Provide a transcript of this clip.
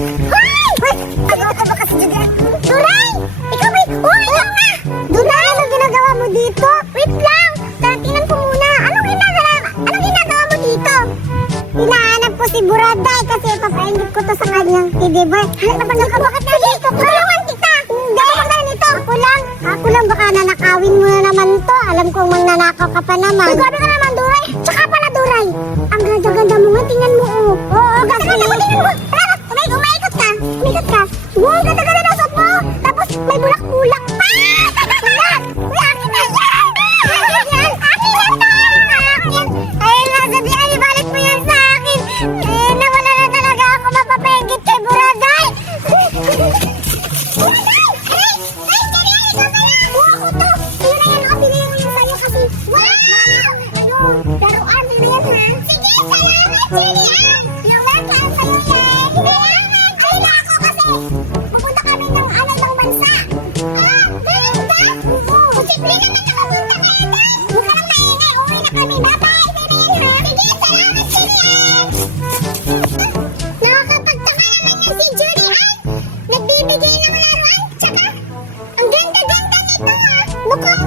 Hoy! Ano ba kasi dyan? Duray! Ikaw ba? Uy! Ikaw nga! Duray! Ano ginagawa mo dito? Wait lang! Tingnan ko muna. Anong ginagawa mo dito? Hinahanap ko si Buraday kasi papainit ko to sa kanyang TV bar. Napagod ka bakit na dito? Tulungan kita! Hindi! Ako lang baka nanakawin mo na naman to. Alam kong magnanakaw ka pa naman. Grabe ka naman, Duray! Tsaka pala, Duray! Ang ganda-ganda mo nga, tingnan mo oh. Oo, kasi tingnan mo. Tara, umaikot ka. Wow, ganda-ganda na suot mo. Tapos may bulak-bulak pa. Uy, akin na yan! Akin yan to! Ayun nga, sabi, ay, balik mo yan sa akin. Nawala na talaga ako mapapagit kay Buraday. Pero ano yan ha? Sige, salamat, Julian! You're welcome sa'yo, Jen! Kailangan! Ay, ako kasi! Pupunta kami ng bansa! Ganun ba? Posible naman nakapunta ka agad! Huwag ka nang maingay! Uwi na kami! Bye-bye, Julian ha! Sige, salamat, Julian! Nakakapagtaka naman yan si Julian! Nagbibigay ng laruan! Tsaka, ang ganda-ganda nito ha! Mukhang